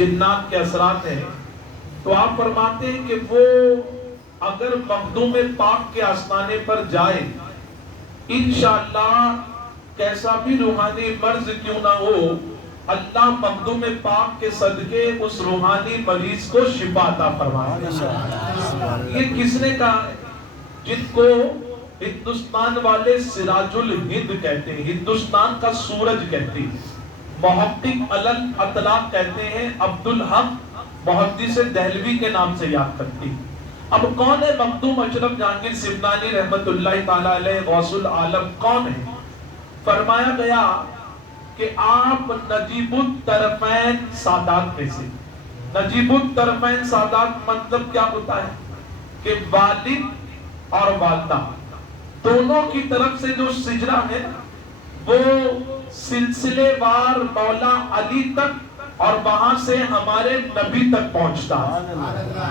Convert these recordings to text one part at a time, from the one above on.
جنات کے اثرات ہیں، تو آپ فرماتے ہیں کہ وہ اگر مخدوم پاک کے آستانے پر جائے، انشاءاللہ کیسا بھی روحانی مرض کیوں نہ ہو، اللہ مخدوم پاک کے صدقے اس روحانی مریض کو شفا عطا فرمائے۔ یہ کس نے کہا ہے؟ جن کو ہندوستان والے سراج الہند کہتے ہیں، ہندوستان کا سورج کہتے ہیں، محقق الاطلاق کہتے ہیں، عبدالحق محدث دہلوی کے نام سے یاد کرتے ہیں۔ اب کون ہے مخدوم اشرف جہانگیر سمنانی رحمت اللہ تعالی علیہ غوث العالم؟ کون ہے؟ فرمایا گیا کہ آپ نجیب الطرفین سادات میں سے۔ نجیب الطرفین سادات مطلب کیا ہوتا ہے؟ کہ والد اور والدہ دونوں کی طرف سے جو سجرہ ہے وہ سلسلے وار مولا علی تک اور وہاں سے ہمارے نبی تک پہنچتا ہے۔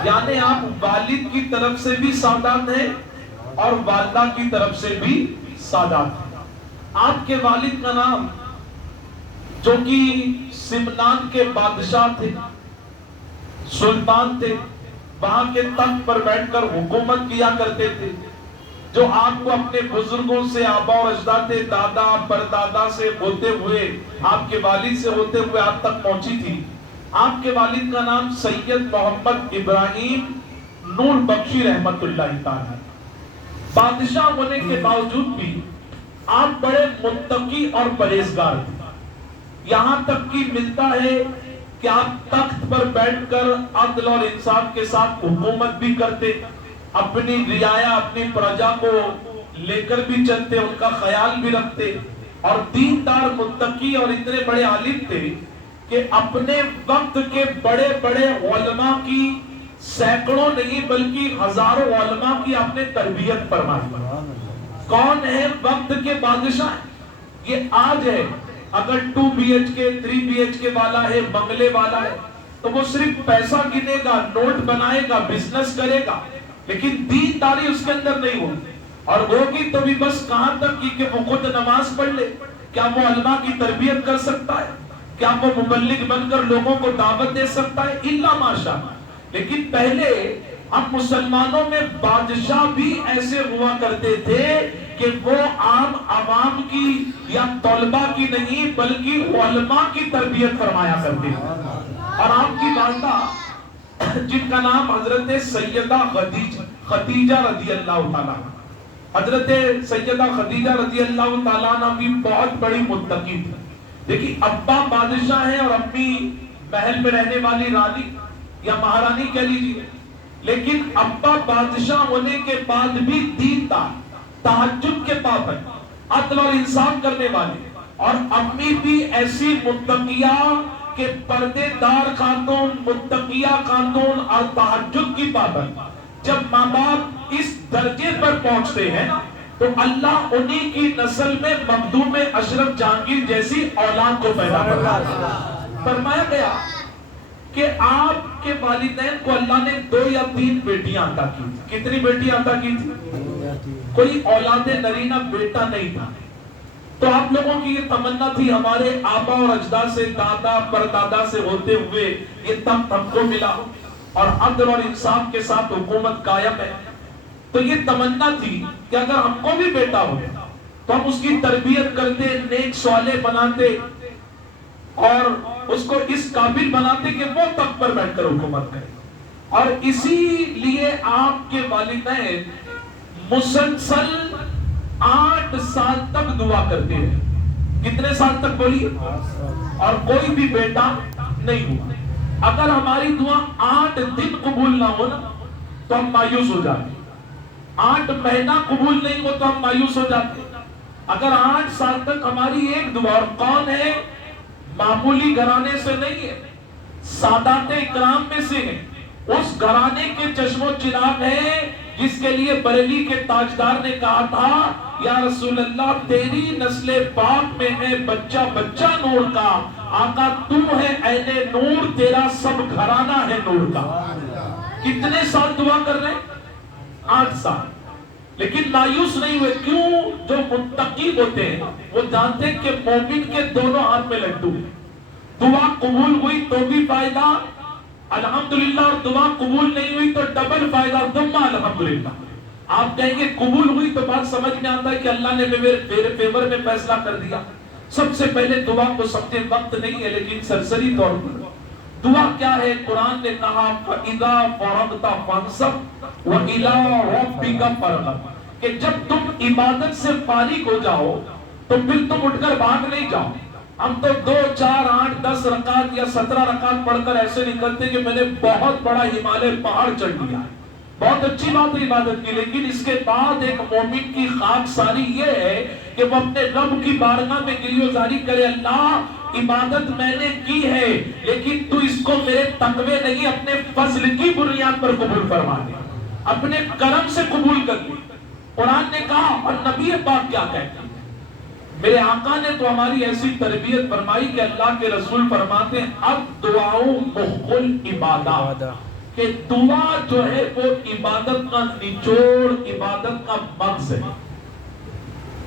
یعنی آپ والد کی طرف سے بھی سادات ہیں اور والدہ کی طرف سے بھی سادات ہیں۔ آپ کے والد کا نام جو کہ سمنان کے بادشاہ تھے، سلطان تھے، وہاں کے تخت پر بیٹھ کر حکومت کیا کرتے تھے، جو آپ کو اپنے بزرگوں سے آبا اور اجداد دادا پردادا سے ہوتے ہوئے آپ کے والد سے ہوتے ہوئے آپ تک پہنچی تھی۔ آپ کے والد کا نام سید محمد ابراہیم نور بخشی رحمت اللہ تعالی۔ بادشاہ ہونے کے باوجود بھی آپ بڑے متقی اور پرہیزگار تھے، یہاں تک کہ ملتا ہے کہ آپ تخت پر بیٹھ کر عدل اور انصاف کے ساتھ حکومت بھی کرتے، اپنی رعایا اپنی پرجا کو لے کر بھی چلتے، ان کا خیال بھی رکھتے، اور دیندار متقی اور اتنے بڑے عالم تھے کہ اپنے وقت کے بڑے بڑے علماء کی سینکڑوں نہیں بلکہ ہزاروں علماء کی آپ نے تربیت فرمائی۔ کون ہے وقت کے بادشاہ؟ یہ آج ہے، اگر 2 BHK 3 BHK والا ہے، بنگلے والا ہے، تو وہ صرف پیسہ گنے گا، نوٹ بنائے گا، بزنس کرے گا، لیکن دینداری اس کے اندر نہیں ہوگی، اور ہوگی تو بھی بس کہاں تک کہ وہ خود نماز پڑھ لے۔ کیا وہ علماء کی تربیت کر سکتا ہے؟ کیا وہ مبلغ بن کر لوگوں کو دعوت دے سکتا ہے؟ الا ماشاء۔ لیکن پہلے ہم مسلمانوں میں بادشاہ بھی ایسے ہوا کرتے تھے کہ وہ عام عوام کی یا طلباء کی نہیں بلکہ علماء کی تربیت فرمایا کرتے تھے۔ اور آپ کی والدہ جن کا نام حضرت سیدہ خدیجہ رضی اللہ تعالیٰ، حضرت سیدہ خدیجہ رضی اللہ تعالیٰ عنہ بھی بہت بڑی متقی تھی۔ دیکھیں، ابا بادشاہ ہیں اور امی محل میں رہنے والی رانی یا مہارانی کہہ لیجیے، لیکن ابا بادشاہ ہونے کے بعد بھی دین دار، تہجد کے پابند، عدل اور انصاف کرنے والے، اور امی بھی ایسی متقیہ کہ پردے دار خاتون، متقیہ خاتون اور تہجد کی پابند۔ جب ماں باپ اس درجے پر پہنچتے ہیں تو اللہ انہی کی نسل میں مخدوم اشرف جہانگیر جیسی اولاد کو پیدا کرتا ہے۔ فرمایا گیا کہ آپ کے والدین کو اللہ نے 2 یا 3 بیٹیاں عطا کی تھی۔ کتنی بیٹیاں عطا کی تھی؟ کوئی اولاد نرینہ بیٹا نہیں تھا، تو آپ لوگوں کی یہ تمنا تھی ہمارے آبا اور اجداد سے، دادا پردادا سے ہوتے ہوئے یہ تخت ہم کو ملا اور عدل اور انصاف کے ساتھ حکومت قائم ہے، تو یہ تمنا تھی کہ اگر ہم کو بھی بیٹا ہو تو ہم اس کی تربیت کرتے، نیک صالح بناتے اور اس کو اس قابل بناتے کہ وہ تخت پر بیٹھ کر حکومت کرے۔ اور اسی لیے آپ کے والدین مسلسل 8 سال تک دعا کرتے ہیں۔ کتنے سال تک بولیے؟ اور کوئی بھی بیٹا نہیں ہوا۔ اگر ہماری دعا 8 دن قبول نہ ہو نا تو ہم مایوس ہو جاتے، 8 مہینہ قبول نہیں ہو تو ہم مایوس ہو جاتے۔ اگر 8 سال تک ہماری ایک دعا، اور کون ہے؟ معمولی گھرانے سے نہیں ہے، سادات اکرام میں سے ہے، اس گھرانے کے چشم و چراغ ہے جس کے لیے بریلی کے تاجدار نے کہا تھا یا رسول اللہ تیری نسل پاک میں ہے بچہ بچہ نور کا، آقا تو ہے عین نور، تیرا سب گھرانہ ہے نور کا۔ کتنے سال دعا کر رہے ہیں؟ 8 سال، لیکن مایوس نہیں ہوئے۔ کیوں؟ جو متقی ہوتے ہیں وہ جانتے ہیں کہ مومن کے دونوں ہاتھ میں لڈو ہے، دعا قبول ہوئی تو بھی فائدہ فائدہ الحمدللہ، اور دعا قبول نہیں ہوئی تو ڈبل فائدہ ثم الحمدللہ۔ آپ کہیں گے قبول ہوئی تو بات سمجھ میں آتا ہے کہ اللہ نے میرے فیور میں فیصلہ کر دیا۔ سب سے پہلے دعا کو سمجھے، وقت نہیں ہے لیکن سرسری طور پر دعا کیا ہے؟ قرآن نے کہا فَإِذَا فَرَغْتَ فَانْصَبْ وَإِلَىٰ رَبِّكَ فَارْغَب، کہ جب تم عبادت سے فارغ ہو جاؤ تو پھر تم اٹھ کر بھاگ نہیں جاؤ۔ ہم تو 2 4 8 10 رکعت یا 17 رکعت پڑھ کر ایسے نکلتے کہ میں نے بہت بڑا ہمالیہ پہاڑ چڑھ لیا۔ بہت اچھی بات ہے عبادت کی، لیکن اس کے بعد ایک مومن کی خاکساری یہ ہے کہ وہ اپنے رب کی بارگاہ میں گریزاری کرے، اللہ عبادت میں نے کی ہے لیکن تو اس کو میرے تقوی نہیں اپنے فضل کی بنیاد پر قبول فرما دے، اپنے کرم سے قبول کر لے۔ قرآن نے کہا، اور نبی پاک کیا کہتے ہیں؟ میرے آقا نے تو ہماری ایسی تربیت فرمائی کہ اللہ کے رسول فرماتے ہیں اب دعاؤں مخل عبادت، کہ دعا جو ہے وہ عبادت کا نچوڑ، عبادت کا مغز ہے۔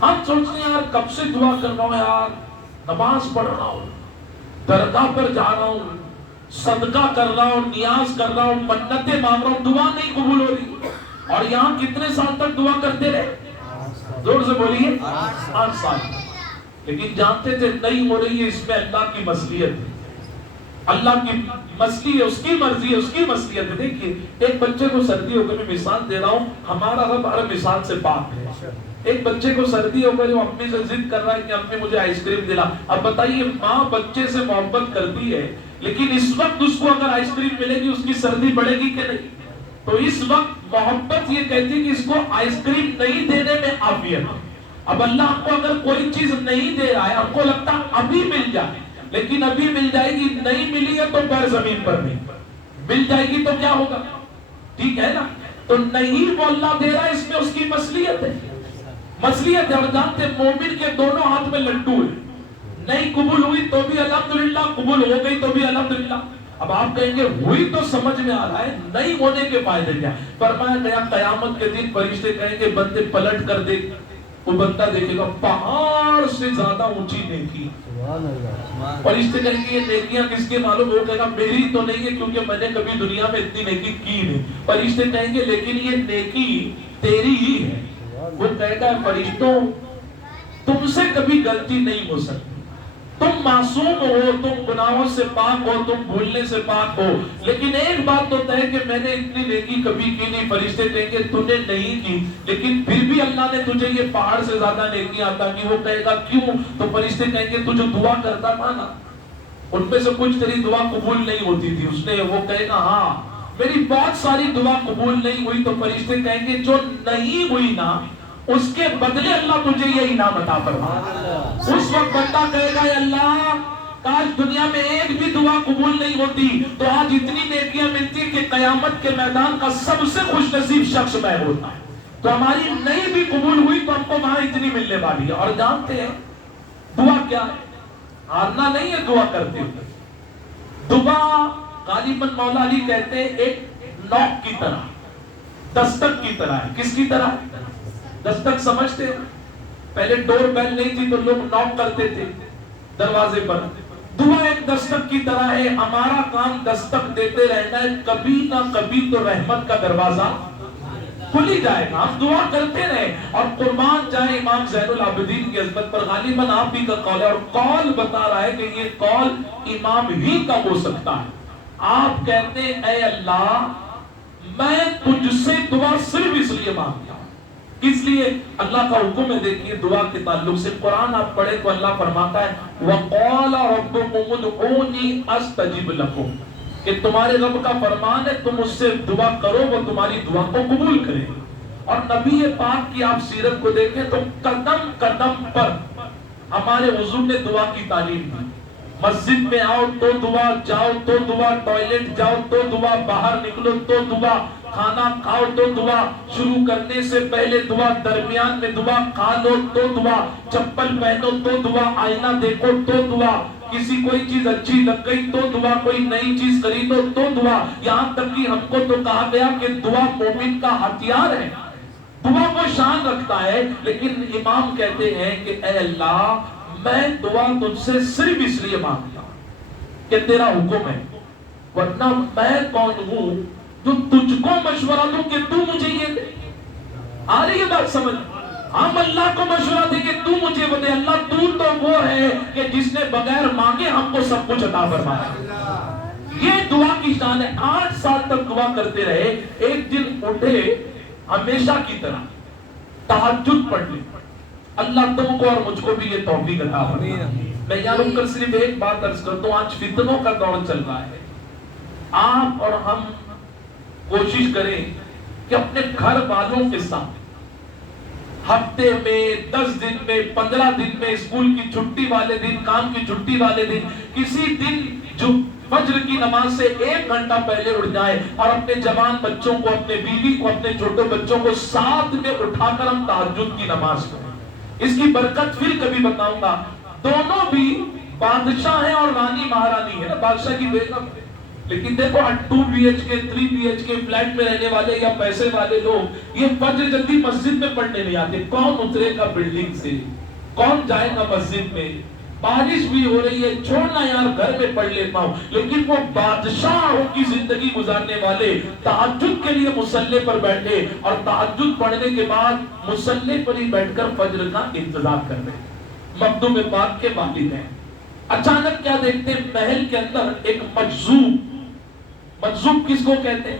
ہم سوچتے ہیں یار کب سے دعا کر رہا ہوں، یار نماز پڑھ رہا ہوں، درگاہ پر جا رہا ہوں، صدقہ کر رہا ہوں، نیاز کر رہا ہوں، منتیں مانگ رہا ہوں، دعا نہیں قبول ہو رہی۔ اور یہاں کتنے سال تک دعا کرتے رہے؟ زور سے بولیے، 8 سال۔ لیکن جانتے تھے نہیں ہو رہی ہے، اس میں اللہ کی مصلحت ہے، اللہ کی مصلحت ہے، اس کی مرضی ہے، اس کی مصلحت ہے۔ دیکھیے ایک بچے کو سردی ہو گئی، میں مثال دے رہا ہوں، ہمارا رب ہر مثال سے پاک ہے۔ ایک بچے کو سردی ہو گئی، وہ امی سے ضد کر رہا ہے کہ امی مجھے آئس کریم دلا۔ اب بتائیے ماں بچے سے محبت کرتی ہے لیکن اس وقت اس کو اگر آئس کریم ملے گی اس کی سردی بڑھے گی کہ نہیں؟ تو اس وقت محبت یہ کہتی ہے کہ اس کو آئس کریم نہیں دینے میں عافیت ہے۔ اب اللہ آپ کو اگر کوئی چیز نہیں دے رہا ہے، آپ کو لگتا ابھی مل جائے، لیکن ابھی مل جائے گی، نہیں ملی ہے تو پیر زمین پر نہیں، مل جائے گی تو کیا ہوگا؟ ٹھیک ہے نا؟ تو نہیں وہ اللہ دے رہا ہے، اس میں اس کی مصلحت ہے، مصلحت ہے۔ اور جانتے مومن کے دونوں ہاتھ میں لڈو ہے، نہیں قبول ہوئی تو بھی الحمدللہ، قبول ہو گئی تو بھی الحمدللہ۔ اب آپ کہیں گے ہوئی تو سمجھ میں آ رہا ہے، نہیں ہونے کے فائدے کیا؟ فرمایا گیا قیامت کے دن فرشتے کہیں گے بندے پلٹ کر دیکھ، وہ بندہ دیکھے گا پہاڑ سے زیادہ اونچی نیکی۔ فرشتے کہیں گے یہ نیکیاں کس کے معلوم؟ وہ کہے گا میری تو نہیں ہے کیونکہ میں نے کبھی دنیا میں اتنی نیکی کی نہیں۔ فرشتے کہیں گے لیکن یہ نیکی تیری ہی ہے۔ وہ کہے گا فرشتوں تم سے کبھی غلطی نہیں ہو سکتی، تم معصوم ہو، تم گناہوں سے پاک ہو، تم بھولنے سے پاک ہو، لیکن ایک بات تو طے کہ میں نے اتنی نیکی کبھی کی نہیں۔ فرشتے کہیں گے تو نے نہیں کی لیکن پھر بھی اللہ نے تجھے یہ پہاڑ سے زیادہ نیکی عطا کی۔ وہ کہے گا کیوں؟ تو فرشتے کہیں گے تو جو دعا کرتا تھا نا ان میں سے کچھ تیری دعا قبول نہیں ہوتی تھی۔ اس نے وہ کہے گا ہاں میری بہت ساری دعا قبول نہیں ہوئی۔ تو فرشتے کہیں گے جو نہیں ہوئی نا اس کے بدلے اللہ تجھے یہ انعام عطا فرمائے۔ اس وقت بندہ کہے گا اے اللہ کاش دنیا میں ایک بھی دعا قبول نہیں ہوتی تو آج اتنی نیکیاں ملتی کہ قیامت کے میدان کا سب سے خوش نصیب شخص میں ہوتا ہے۔ تو ہماری نہیں بھی قبول ہوئی تو ہم کو وہاں اتنی ملنے والی ہے۔ اور جانتے ہیں دعا کیا ہے؟ ہارنا نہیں ہے دعا کرتے ہوئے۔ دعا غالباً مولا علی کہتے ہیں ایک نوک کی طرح، دستک کی طرح ہے۔ کس کی طرح؟ دستک سمجھتے ہیں؟ پہلے ڈور بیل نہیں تھی تو لوگ نوک کرتے تھے دروازے پر۔ دعا ایک دستک کی طرح ہے، ہمارا کام دستک دیتے رہنا ہے، کبھی نہ کبھی تو رحمت کا دروازہ کھل ہی جائے گا۔ ہم دعا کرتے رہے اور قربان جائے امام زین العابدین کی عظمت پر، غالباً آپ ہی کا قول ہے اور قول بتا رہا ہے کہ یہ قول امام ہی کا ہو سکتا ہے۔ آپ کہتے ہیں اے اللہ میں تجھ سے دعا صرف اس لیے مانگتا ہوں، اس لیے اللہ کا حکم ہے۔ دیکھیے دعا کے تعلق سے قرآن آپ پڑھے تو اللہ فرماتا ہے وَقَالَ رَبُّكُمُ ادْعُونِي أَسْتَجِبْ لَكُمْ، کہ تمہارے رب کا فرمان ہے تم اس سے دعا کرو وہ تمہاری دعا کو قبول کرے۔ اور نبی پاک کی آپ سیرت کو دیکھیں تو قدم قدم پر ہمارے حضور نے دعا کی تعلیم دی۔ مسجد میں آؤ تو دعا، جاؤ تو دعا، ٹوائلٹ جاؤ تو دعا، باہر نکلو تو دعا، کھانا کھاؤ تو دعا، شروع کرنے سے پہلے دعا، درمیان میں دعا، کھا لو تو دعا، چپل پہنو تو دعا، آئینہ دیکھو تو دعا، کسی کوئی چیز اچھی لگ گئی تو دعا، کوئی نئی چیز خریدو تو دعا۔ یہاں تک کہ ہم کو تو کہا گیا کہ دعا مومن کا ہتھیار ہے، دعا وہ شان رکھتا ہے۔ لیکن امام کہتے ہیں کہ اے اللہ میں دعا تجھ سے صرف اس لیے مانگتا ہوں کہ تیرا حکم ہے، ورنہ میں کون ہوں جو تجھ کو مشورہ دوں کہ تو مجھے یہ دے؟ آ رہی ہے بات سمجھ؟ ہم اللہ کو مشورہ دیں کہ تو مجھے بنے. اللہ تو وہ ہے کہ جس نے بغیر مانگے ہم کو سب کچھ عطا فرمایا. یہ دعا کی شان ہے. 8 سال تک دعا کرتے رہے. ایک دن اٹھے ہمیشہ کی طرح تہجد پڑھ لیں. اللہ تم کو اور مجھ کو بھی یہ توفیق عطا فرمائے. میں یہاں رک کر صرف ایک بات عرض کرتا ہوں. آج فتنوں کا دور چل رہا ہے. آپ اور ہم کوشش کریں کہ اپنے گھر والوں کے ساتھ ہفتے میں 10 دن میں 15 دن میں اسکول کی چھٹی والے دن کام کی چھٹی والے دن کسی دن جو فجر کی نماز سے 1 گھنٹہ پہلے اٹھ جائے اور اپنے جوان بچوں کو اپنے بیوی کو اپنے چھوٹے بچوں کو ساتھ میں اٹھا کر ہم تہجد کی نماز پڑھیں. اس کی برکت پھر کبھی بتاؤں گا. دونوں بھی بادشاہ ہیں اور رانی مہارانی ہے نا. بادشاہ کی بیگم ہے لیکن دیکھو 2 BHK 3 BHK فلیٹ میں رہنے والے یا پیسے والے لوگ یہ فجر جلدی مسجد میں پڑھنے نہیں آتے. کون اترے گا بلڈنگ سے؟ کون جائے گا مسجد میں؟ بارش بھی ہو رہی ہے چھوڑنا یار گھر میں پڑھ لیتا ہوں. لیکن وہ بادشاہوں کی زندگی گزارنے والے تہجد کے لیے مصلی پر بیٹھے اور تہجد پڑھنے کے بعد مصلی پر ہی بیٹھ کر فجر کا انتظار کر رہے. مخدوم پاک کے والد ہیں. اچانک کیا دیکھتے ہیں؟ محل کے اندر ایک مجذوب. مجذوب کس کو کہتے ہیں؟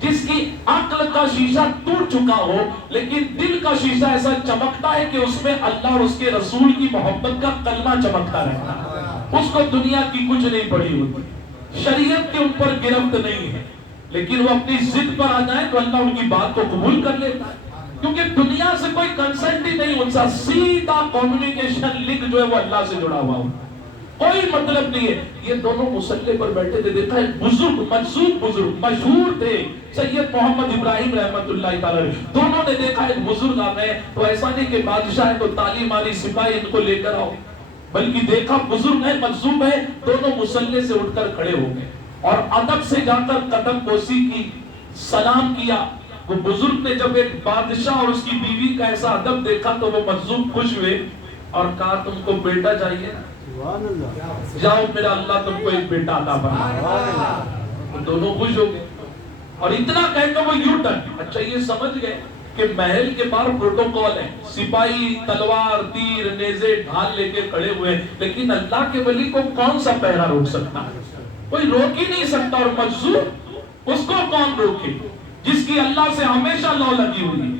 جس کی عقل کا شیشہ ٹوٹ چکا ہو لیکن دل کا شیشہ ایسا چمکتا ہے کہ اس میں اللہ اور اس کے رسول کی محبت کا کلمہ چمکتا رہتا ہے. اس کو دنیا کی کچھ نہیں پڑی ہوتی, شریعت کے اوپر گرفت نہیں ہے, لیکن وہ اپنی ضد پر آ جائے تو اللہ ان کی بات کو قبول کر لیتا ہے کیونکہ دنیا سے کوئی کنسنٹ ہی نہیں. ان سے سیدھا کمیونیکیشن لنک جو ہے وہ اللہ سے جڑا ہوا ہوتا ہے, کوئی مطلب نہیں ہے. یہ دونوں مصلی پر بیٹھے تھے. دیکھا ایک بزرگ مجذوب بزرگ مشہور تھے سید محمد ابراہیم رحمت اللہ تعالی. دونوں نے دیکھا ایک بزرگ آ گئے تو ایسا نہیں کہ بادشاہ ہے تو تعلیم والی سپاہی ان کو لے کر آؤ, بلکہ دیکھا بزرگ ہے مجذوب ہے. دونوں مصلی سے اٹھ کر کھڑے ہو گئے اور ادب سے جا کر قدم بوسی کی, سلام کیا. وہ بزرگ نے جب ایک بادشاہ اور اس کی بیوی کا ایسا ادب دیکھا تو وہ مجذوب خوش ہوئے اور کہا تم کو بیٹا چاہیے نا, جاؤ میرا اللہ تم کو ایک بیٹا عطا فرمائے. دونوں خوش ہو گئے اور اتنا کہہ کر وہ یوں ٹن. اچھا یہ سمجھ گئے کہ محل کے باہر پروٹوکول ہے, سپاہی تلوار تیر نیزے ڈھال لے کے کھڑے ہوئے, لیکن اللہ کے ولی کو کون سا پہرا روک سکتا ہے؟ کوئی روک ہی نہیں سکتا. اور مجذوب اس کو کون روکے جس کی اللہ سے ہمیشہ لو لگی ہوئی ہے.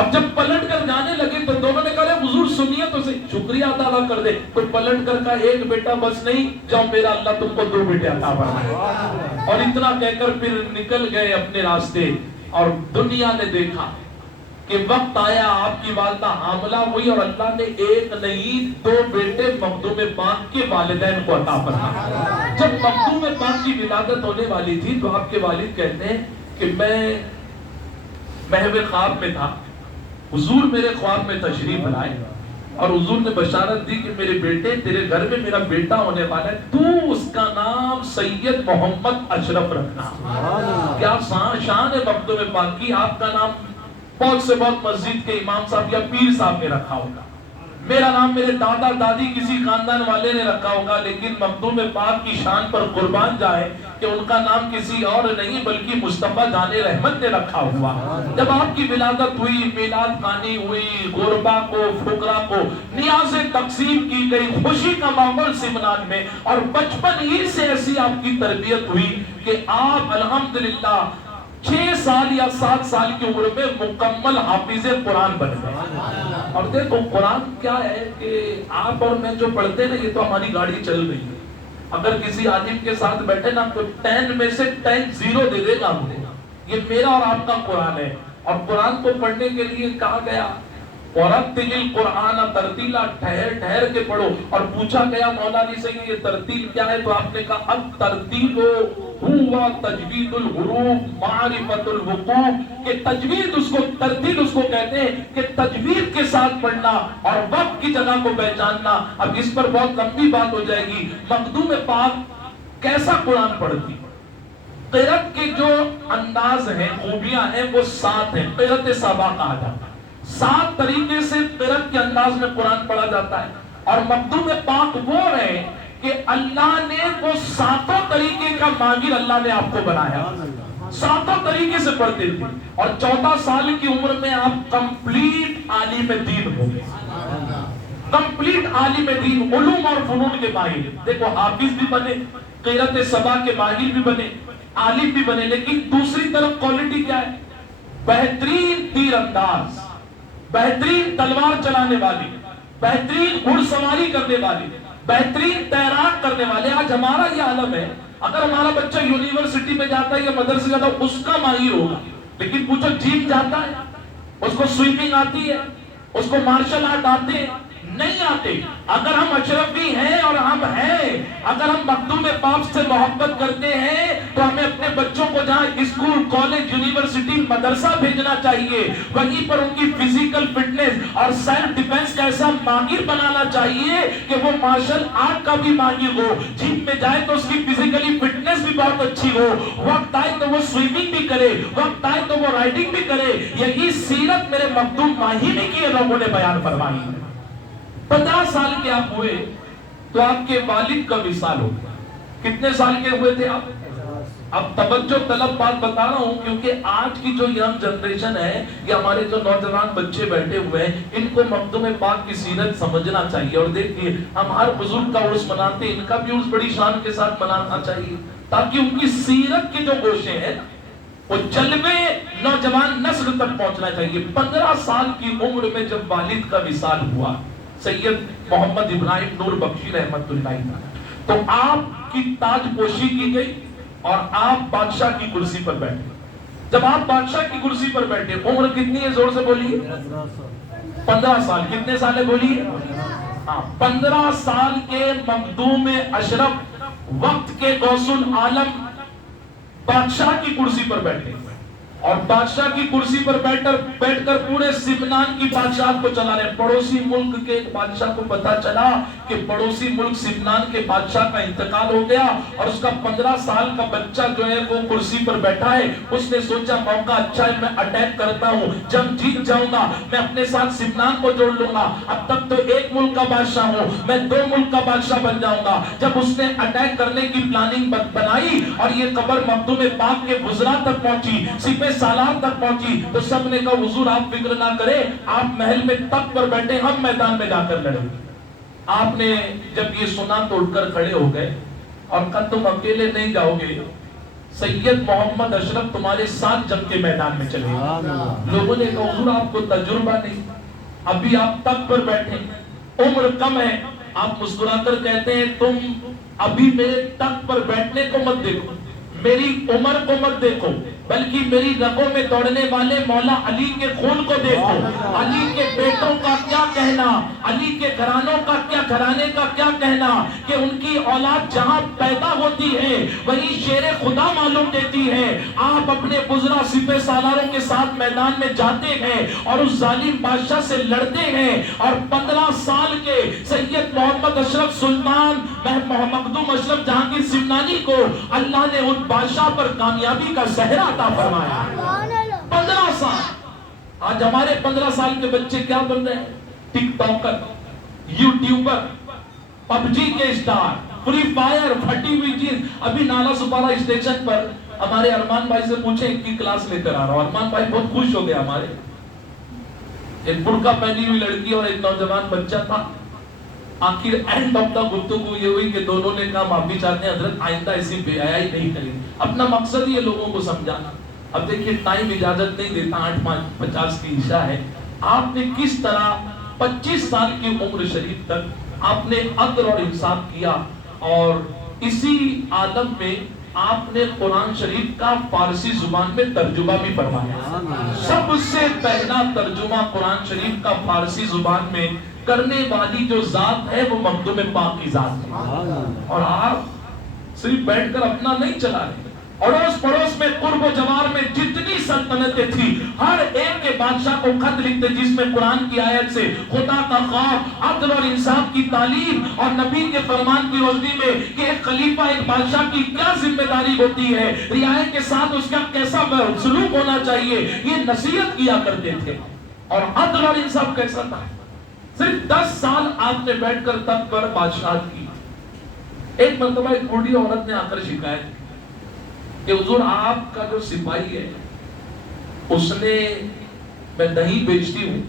اب جب پلٹ کر جانے لگے تو دونوں نے کہا حضور سنیے تو صحیح, شکریہ ادا کر دے. تو پلٹ کر کہا ایک بیٹا بس نہیں, جاؤ میرا اللہ تم کو 2 بیٹے عطا فرمائے. اور اتنا کہہ کر پھر نکل گئے اپنے راستے. اور دنیا نے دیکھا کہ وقت آیا, آپ کی والدہ حاملہ ہوئی اور اللہ نے ایک نہیں 2 بیٹے مخدوم پاک کے والدین کو عطا فرمایا. جب مخدوم پاک کی ولادت ہونے والی تھی تو آپ کے والد کہتے ہیں کہ میں محو خواب میں تھا, حضور میرے خواب میں تشریف لائے اور حضور نے بشارت دی کہ میرے بیٹے تیرے گھر میں میرا بیٹا ہونے والا ہے, تو اس کا نام سید محمد اشرف رکھنا. کیا شان ہے مخدوم پاک کی. آپ کا نام بہت سے بہت مسجد کے امام صاحب یا پیر صاحب نے رکھا ہوگا, میرا نام میرے دادا دادی کسی خاندان والے نے رکھا ہوگا, لیکن مخدوم پاک کی شان پر قربان جائے کہ ان کا نام کسی اور نہیں بلکہ مصطفیٰ جان رحمت نے رکھا ہوا. جب آپ کی ولادت ہوئی, میلاد خوانی ہوئی, غربا کو فقراء کو نیازیں تقسیم کی گئی, خوشی کا ماحول سمنان میں, اور بچپن ہی سے ایسی آپ کی تربیت ہوئی کہ آپ الحمدللہ 6 سال یا 7 سال کی عمر میں مکمل حافظ قرآن بن گئے. اور دیکھو قرآن کیا ہے کہ آپ اور میں جو پڑھتے ہیں نا, یہ تو ہماری گاڑی چل رہی ہے. اگر کسی عالم کے ساتھ بیٹھے نا تو 10 میں سے 10 0 دے دے گا ہمیں. یہ میرا اور آپ کا قرآن ہے. اور قرآن کو پڑھنے کے لیے کہا گیا وَرَتِّلِ الْقُرْآنَ تَرْتِيلًا, ٹھہر ٹھہر کے پڑھو. اور پوچھا گیا مولا علی سے یہ ترتیل کیا ہے, تو آپ نے کہا الترتیل هو تجوید الحروف معرفت الوقوف, کہ تجوید اس کو, ترتیل اس کو کہتے ہیں کہ تجوید کے ساتھ پڑھنا اور وقت کی جگہ کو پہچاننا. اب اس پر بہت لمبی بات ہو جائے گی. مخدوم پاک کیسا قرآن پڑھتی, قرأت کے جو انداز ہیں خوبیاں ہیں وہ 7 ہیں. قرأت سبا کہا جاتا ہے, 7 طریقے سے قرأت کے انداز میں قرآن پڑھا جاتا ہے. اور مخدوم پاک وہ رہے کہ اللہ نے وہ 7 طریقے ماہر اللہ نے آپ کو بنایا، ساتوں طریقے سے پڑھتے تھے، اور 14 سال کی عمر میں آپ کمپلیٹ عالم دین ہو گئے، کمپلیٹ عالم دین، علوم اور فنون کے ماہر۔ دیکھو حافظ بھی بنے، قرأت سبع کے ماہر بھی بنے، عالم بھی بنے، لیکن دوسری طرف کوالٹی کیا ہے؟ بہترین تیر انداز، بہترین تلوار چلانے والی، بہترین گھڑ سواری کرنے والی، بہترین تیراک کرنے والے۔ آج ہمارا یہ عالم ہے، اگر ہمارا بچہ یونیورسٹی میں جاتا ہے یا مدرسے جاتا ہے اس کا ماہر ہوگا، لیکن پوچھو جم جاتا ہے، اس کو سوئمنگ آتی ہے، اس کو مارشل آرٹ آتے ہیں؟ نہیں آتے۔ اگر ہم اشرفی ہیں اور ہم ہیں، اگر ہم مخدوم پاک سے محبت کرتے ہیں تو ہمیں اپنے بچوں کو جہاں اسکول، کالج، یونیورسٹی، مدرسہ بھیجنا چاہیے، وہیں پر ان کی فزیکل فٹنس اور سیلف ڈیفنس کا ایسا ماہر بنانا چاہیے کہ وہ مارشل آرٹ کا بھی ماہر ہو، جم میں جائے تو اس کی فزیکلی فٹنس بھی بہت اچھی ہو، وقت آئے تو وہ سوئمنگ بھی کرے، وقت آئے تو وہ رائڈنگ بھی کرے۔ یہی سیرت میرے مخدوم ماہر کی لوگوں نے بیان فرمائی ہے۔ 15 سال کے آپ ہوئے تو آپ کے والد کا وصال ہو گیا۔ کتنے سال کے ہوئے تھے آپ؟ اب توجہ طلب بات بتا رہا ہوں کیونکہ آج کی جو ینگ جنریشن ہے یا ہمارے جو نوجوان بچے بیٹھے ہوئے ہیں، ان کو مخدوم پاک کی سیرت سمجھنا چاہیے۔ اور دیکھیے ہم ہر بزرگ کا عرس مناتے ہیں، ان کا بھی عرس بڑی شان کے ساتھ منانا چاہیے، تاکہ ان کی سیرت کے جو گوشے ہیں وہ جلوے نوجوان نسل تک پہنچنا چاہیے۔ 15 سال کی عمر میں جب والد کا وصال ہوا، سید محمد ابراہیم نور بخشی رحمت اللہ علیہ، تو آپ کی تاج پوشی کی گئی اور آپ بادشاہ کی کرسی پر بیٹھے۔ جب آپ بادشاہ کی کرسی پر بیٹھے، عمر کتنی ہے؟ زور سے بولیے۔ 15 سال۔ کتنے سال ہے بولیے؟ 15 سال کے مخدوم اشرف، وقت کے غوث العالم بادشاہ کی کرسی پر بیٹھے، اور بادشاہ کی کرسی پر بیٹھ کر پورے سمنان کی بادشاہ کو چلا رہے۔ پڑوسی ملک کے بادشاہ کو پتا چلا کہ پڑوسی ملک سمنان کے بادشاہ کا انتقال ہو گیا، اور اس کا 15 سال کا بچہ جو ہے وہ کرسی پر بیٹھا ہے۔ اس نے سوچا موقع اچھا ہے، میں اٹیک کرتا ہوں، جنگ جیت جاؤں گا، میں اپنے ساتھ سمنان کو جوڑ لوں گا، اب تک تو ایک ملک کا بادشاہ ہوں، میں 2 ملک کا بادشاہ بن جاؤں گا۔ جب اس نے اٹیک کرنے کی پلاننگ بنائی اور یہ خبر مخدوم پاک کے وزراء تک پہنچی، سپہ سالار تک پہنچی، تو سب نے کہا حضور آپ فکر نہ کریں، آپ محل میں تخت پر بیٹھے، ہم میدان میں جا کر لڑیں گے۔ آپ نے جب یہ سنا تو اٹھ کر کھڑے ہو گئے اور کہا تم اکیلے نہیں جاؤ گے، سید محمد اشرف تمہارے ساتھ جنگ کے میدان میں چلے گئے۔ لوگوں نے کہا حضور آپ کو تجربہ نہیں، ابھی آپ تخت پر بیٹھے، عمر کم ہے۔ آپ مسکرا کر کہتے ہیں تم ابھی میرے تخت پر بیٹھنے کو مت دیکھو، میری عمر کو مت دیکھو، بلکہ میری رگوں میں دوڑنے والے مولا علی کے خون کو دیکھو۔ علی کے بیٹوں کا کیا کہنا، علی کے گھرانوں کا کیا، گھرانے کا کیا کہنا کہ ان کی اولاد جہاں پیدا ہوتی ہے وہیں شیر خدا معلوم دیتی ہے۔ آپ اپنے وزراء سپہ سالاروں کے ساتھ میدان میں جاتے ہیں اور اس ظالم بادشاہ سے لڑتے ہیں، اور 15 سال کے سید محمد اشرف سلطان مخدوم اشرف جہانگیر سمنانی کو اللہ نے ان بادشاہ پر کامیابی کا زہرہ عطا فرمایا۔ 15 سال۔ آج ہمارے 15 سال کے بچے کیا بن رہے ہیں؟ ٹک ٹاکر، یوٹیوبر، پب جی کے اسٹار، فری فائر، پھٹی ہوئی چیز۔ ابھی نالا سپارہ اسٹیشن پر ہمارے ارمان بھائی سے پوچھیں ان کی کلاس لے کر آ رہا ہوں، ارمان بھائی بہت خوش ہو گئے۔ ہمارے ایک برقع پہنی ہوئی لڑکی اور ایک نوجوان بچہ تھا۔ آخر اینڈ آف دا گفتگو یہ ہوئی کہ دونوں نے کہا معافی چاہتے ہیں حضرت، آئندہ ایسی بے حیائی نہیں کریں گے۔ اپنا مقصد یہ لوگوں کو سمجھانا۔ اب دیکھیے ٹائم اجازت نہیں دیتا، 8:50 کی عشاء ہے۔ آپ نے کس طرح 25 سال کی عمر شریف تک آپ نے عدل اور انصاف کیا، اور اسی عالم میں آپ نے قرآن شریف کا فارسی زبان میں ترجمہ بھی فرمایا۔ سب سے پہلا ترجمہ قرآن شریف کا فارسی زبان میں کرنے والی جو ذات ہے وہ مخدوم پاک کی ذات ہے۔ اور آپ صرف بیٹھ کر اپنا نہیں چلا رہے، اڑوس پڑوس میں قرب و جوار میں جتنی سلطنتیں تھی ہر ایک کے بادشاہ کو خط لکھتے جس میں قرآن کی آیت سے خدا کا خوف، عدل اور انصاف کی تعلیم اور نبی کے فرمان کی روشنی میں کہ ایک خلیفہ ایک بادشاہ کی کیا ذمہ داری ہوتی ہے، رعایا کے ساتھ اس کا کیسا سلوک ہونا چاہیے، یہ نصیحت کیا کرتے تھے۔ اور عدل اور انصاف کیسا تھا؟ صرف 10 سال آپ نے بیٹھ کر تخت پر بادشاہت کی۔ ایک مرتبہ ایک بوڑھی عورت نے آ کر شکایت کی، کہ حضور آپ کا جو سپاہی ہے اس نے، میں دہی بیچتی ہوں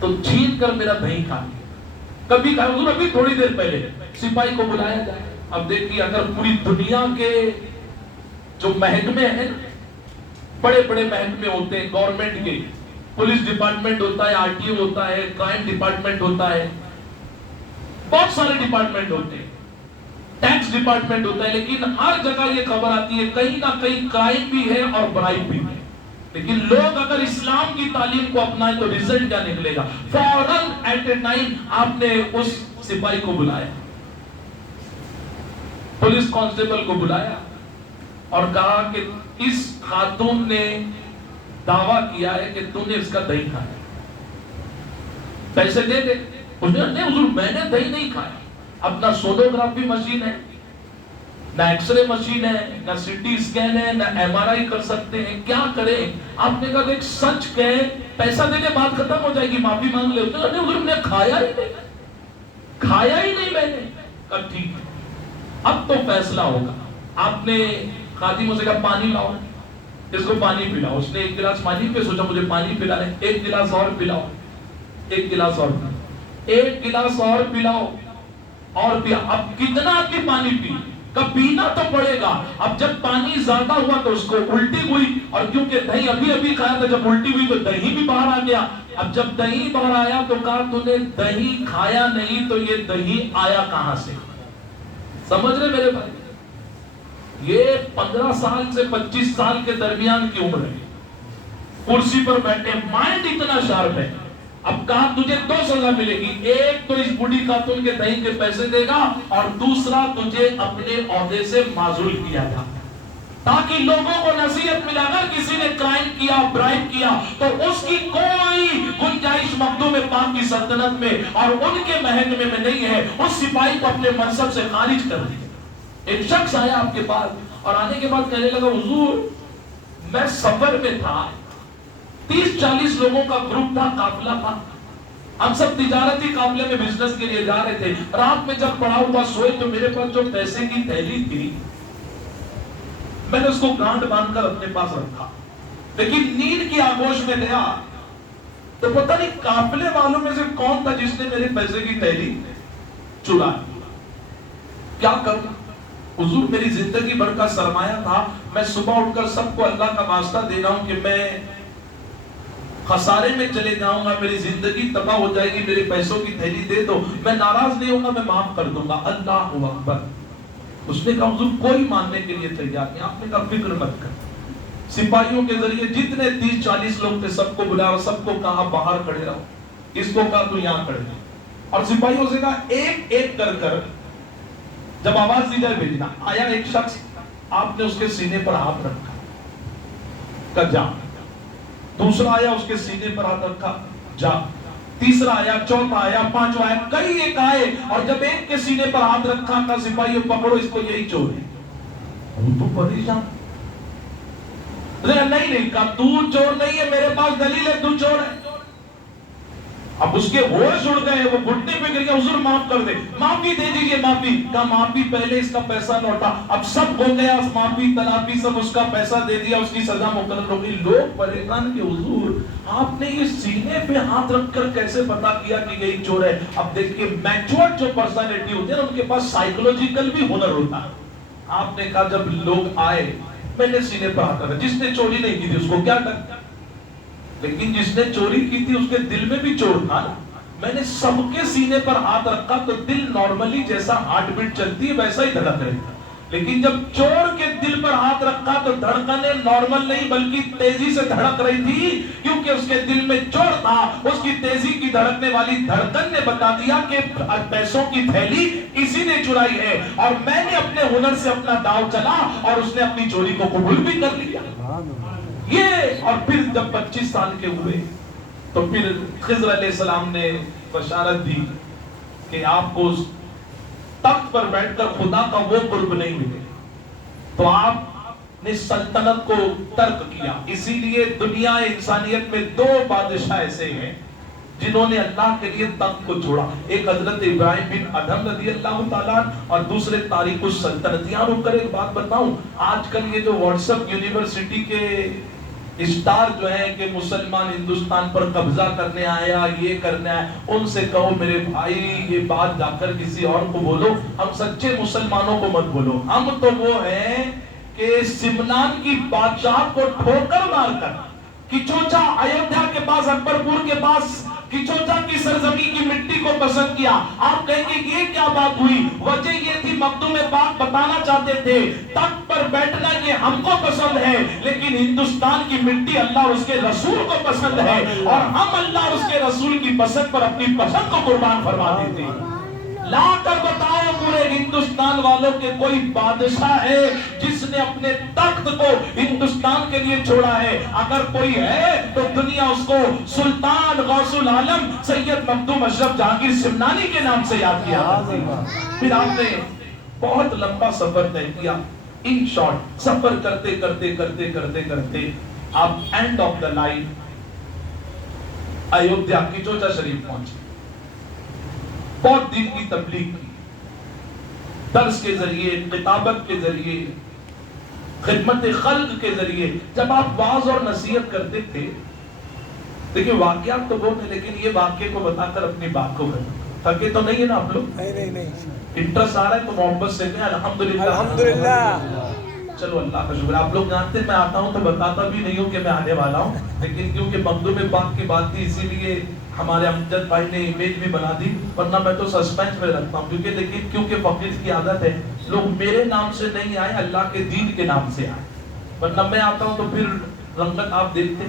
تو چھین کر میرا دہی کھا لیا. کبھی کہا حضور ابھی تھوڑی دیر پہلے سپاہی کو بلایا جائے. اب دیکھیے اگر پوری دنیا کے جو محکمے ہیں، بڑے بڑے محکمے ہوتے ہیں گورنمنٹ کے، پولیس ڈپارٹمنٹ ہوتا ہے، آر ٹی او ہوتا ہے، کرائم ڈپارٹمنٹ ہوتا ہے، بہت سارے ڈپارٹمنٹ ہوتے ہیں، ٹیکس ڈپارٹمنٹ ہوتا ہے، لیکن ہر جگہ یہ خبر آتی ہے کہیں نہ کہیں کرائم بھی ہے اور برائب بھی ہے. لیکن لوگ اگر اسلام کی تعلیم کو اپنائیں تو ریزلٹ کیا نکلے گا؟ فوراً ایٹ اے ٹائم آپ نے اس سپاہی کو بلایا، پولیس کانسٹیبل کو بلایا اور کہا کہ اس خاتون نے دعویٰ کیا ہے کہ تم نے اس کا دہی کھایا، پیسے دے دے. اس نے نہیں حضور میں نے دہی نہیں کھایا. اپنا سونوگرافی مشین ہے، نہ ایکس رے مشین ہے، نہ سی ٹی اسکین ہے، نہ ایم آر آئی کر سکتے ہیں، کیا کریں؟ آپ نے کہا کہ سچ کہے، پیسہ دے دے، بات ختم ہو جائے گی، معافی مانگ لے. نہیں حضور میں نے کھایا ہی نہیں، کھایا ہی نہیں میں نے. کہا ٹھیک ہے اب تو فیصلہ ہوگا. آپ نے خادموں سے کہا پانی لاؤ، اس کو پانی پلاؤ. اس نے ایک گلاس پانی پہ سوچا مجھے پانی پلانے، ایک گلاس اور پلاؤ، ایک گلاس اور پلاؤ، ایک گلاس اور پلاؤ اور پیا. اب کتنا آپ کی پانی پی؟ کب پینا تو پڑے گا. اب جب پانی زیادہ ہوا تو اس کو الٹی ہوئی، اور کیونکہ دہی ابھی ابھی کھایا تھا، جب الٹی ہوئی تو دہی بھی باہر آ گیا. اب جب دہی باہر آیا تو کہا تو نے دہی کھایا نہیں تو یہ دہی آیا کہاں سے؟ سمجھ رہے میرے بھائی؟ یہ 15 سال سے 25 سال کے درمیان کی عمر ہے، کرسی پر بیٹھے، مائنڈ اتنا شارپ ہے. اب کہا تجھے 2 سزا ملے گی، ایک تو اس بوڑھی خاتون کے دہی کے پیسے دے گا، اور دوسرا تجھے اپنے عہدے سے معزول کیا جائے گا، تاکہ لوگوں کو نصیحت ملا. اگر کسی نے کرائم کیا، برائب کیا، تو اس کی کوئی گنجائش مخدوم پاک کی سلطنت میں اور ان کے محکمے میں نہیں ہے. اس سپاہی کو اپنے منصب سے خارج کر دیا. ایک شخص آیا آپ کے پاس اور آنے کے بعد کہنے لگا حضور میں سفر میں تھا، 30-40 لوگوں کا گروپ تھا، قافلہ تھا، ہم سب تجارتی قافلے میں بزنس کے لیے جا رہے تھے. رات میں جب پڑا ہوا سوئے تو میرے پاس جو پیسے کی تھیلی تھی میں نے اس کو گانٹ باندھ کر اپنے پاس رکھا، لیکن نیند کی آگوش میں گیا تو پتہ نہیں قافلے والوں میں سے کون تھا جس نے میرے پیسے کی تھیلی چرا. کیا کروں حضور؟ میری زندگی بھر کا سرمایہ تھا، میں صبح اٹھ کر سب کو اللہ کا واسطہ دے رہا ہوں کہ میں خسارے میں چلے جاؤں گا، میری زندگی تباہ ہو جائے گی، میرے پیسوں کی تھیلی دے دو، میں ناراض نہیں ہوں گا، میں معاف کر دوں گا. اللہ اکبر. اس نے کہا حضور کوئی ماننے کے لیے تیار نہیں. آپ نے کہا فکر مت کر. سپاہیوں کے ذریعے جتنے 30-40 لوگ تھے سب کو بلایا، سب کو کہا باہر کھڑے رہو، اس کو کہا تو یہاں کھڑے رہو، اور سپاہیوں سے کہا ایک ایک کر کر جب آواز دی جائے بھیجنا. آیا ایک شخص، آپ نے اس کے سینے پر ہاتھ رکھا، کہا جا. دوسرا آیا اس کے سینے پر ہاتھ رکھا، جا. تیسرا آیا، چوتھا آیا، پانچواں آیا، کئی ایک آئے، اور جب ایک کے سینے پر ہاتھ رکھا کہا سپاہیوں پکڑو اس کو، یہی چور ہے. وہ تو پریشان، نہیں کہا تو چور نہیں ہے، میرے پاس دلیل ہے تو چور ہے. اب اس کے ہوش اڑ گئے، وہ گھٹنے پہ گر گیا، حضور معاف کر دے، معافی دے دیجئے. معافی کہا معافی پہلے اس کا پیسہ لوٹا. اب سب ہو گیا، معافی تلافی سب، اس کا پیسہ دے دیا، اس کی سزا مقرر ہو گئی. لوگ پریشان کہ حضور آپ نے یہ سینے پہ ہاتھ رکھ کر کیسے پتا کیا کہ یہی چور ہے؟ اب دیکھیے میچورڈ جو پرسنالٹی ہوتی ہے نا ان کے پاس سائیکولوجیکل بھی ہنر ہوتا ہے. آپ نے کہا جب لوگ آئے میں نے سینے پر ہاتھ رکھا، جس نے چوری نہیں کی تھی اس کو کیا کرتا، لیکن جس نے چوری کی تھی اس کے دل میں بھی چور تھا نا. میں نے سب کے سینے پر ہاتھ رکھا تو دل نارملی جیسا ہارٹ بیٹ چلتی ہے ویسا ہی دھڑک رہی تھا، لیکن جب چور کے دل پر ہاتھ رکھا تو دھڑکنیں نارمل نہیں بلکہ تیزی سے دھڑک رہی تھی، کیونکہ اس کے دل میں چور تھا. اس کی تیزی کی دھڑکنے والی دھڑکن نے بتا دیا کہ پیسوں کی تھیلی اسی نے چرائی ہے، اور میں نے اپنے ہنر سے اپنا داؤ چلا اور اس نے اپنی چوری کو قبول بھی کر لیا. یہ اور پھر جب 25 سال کے ہوئے تو پھر خضر علیہ السلام نے بشارت دی کہ آپ کو تخت پر بیٹھ کر خدا کا وہ قرب نہیں ملے، تو آپ نے سلطنت کو ترک کیا. اسی لیے دنیا انسانیت میں 2 بادشاہ ایسے ہیں جنہوں نے اللہ کے لیے تخت کو چھوڑا. ایک حضرت ابراہیم بن ادھم رضی اللہ تعالیٰ اور دوسرے تاریخ السلطنت. یہاں رک کر ایک بات بتاؤں, آج کل یہ جو واٹس ایپ یونیورسٹی کے اسٹار جو ہیں کہ مسلمان ہندوستان پر قبضہ کرنے آیا, یہ کرنے آیا, ان سے کہو میرے بھائی یہ بات جا کر کسی اور کو بولو, ہم سچے مسلمانوں کو مت بولو. ہم تو وہ ہیں کہ سمنان کی بادشاہ کو ٹھوکر مار کر کچوچا ایودھیا کے پاس, اکبر پور کے پاس کچوچا کی سرزمین کی مٹی کو پسند کیا. آپ کہیں گے یہ کیا بات ہوئی؟ وجہ یہ تھی مخدوم پاک بتانا چاہتے تھے تخت پر بیٹھنا یہ ہم کو پسند ہے, لیکن ہندوستان کی مٹی اللہ اور اس کے رسول کو پسند ہے, اور ہم اللہ اور اس کے رسول کی پسند پر اپنی پسند کو قربان فرما دیتے ہیں. لا کر بتاؤ پورے ہندوستان والوں کے کوئی بادشاہ ہے جس نے اپنے تخت کو ہندوستان کے لیے چھوڑا ہے؟ اگر کوئی ہے تو دنیا اس کو سلطان غوث العالم سید مخدوم اشرف جہانگیر سمنانی کے نام سے یاد کیا کرتے ہیں. پھر آپ نے بہت لمبا سفر طے کیا. ان شارٹ سفر کرتے کرتے کرتے کرتے کرتے آپ end of the line Ayodhya Kichhauchha Sharif پہنچے. بہت دین کی تبلیغ کی, درس کے ذریعے, کتابت کے ذریعے, خدمت خلق کے ذریعے. جب آپ واعظ اور نصیحت کرتے تھے, دیکھیں واقعات تو بہت ہیں, لیکن یہ واقعے کو بتا کر اپنی بات کو کریں. تھکے تو نہیں ہے نا آپ لوگ؟ نہیں. انٹرسٹ آ رہا ہے تو محبت سے کہیں الحمدللہ. چلو اللہ کا شکر. آپ لوگ جانتے ہیں میں آتا ہوں تو بتاتا بھی نہیں ہوں کہ میں آنے والا ہوں, لیکن کیونکہ مخدوم پاک کی بات تھی اسی لیے ہمارے امجد بھائی نے امیج بھی بنا دی, ورنہ میں تو سسپینس میں رکھتا ہوں. کیونکہ لیکن کیونکہ فقیر کی عادت ہے, لوگ میرے نام سے نہیں آئے, اللہ کے دین کے نام سے آئے, ورنہ میں آتا ہوں تو پھر رنگت آپ دیکھتے.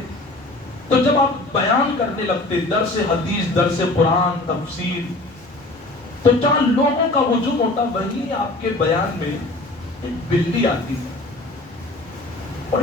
تو جب آپ بیان کرنے لگتے درس حدیث, درس قرآن, تفسیر, تو جہاں لوگوں کا ہجوم ہوتا وہیں آپ کے بیان میں ایک بلی آتی ہے.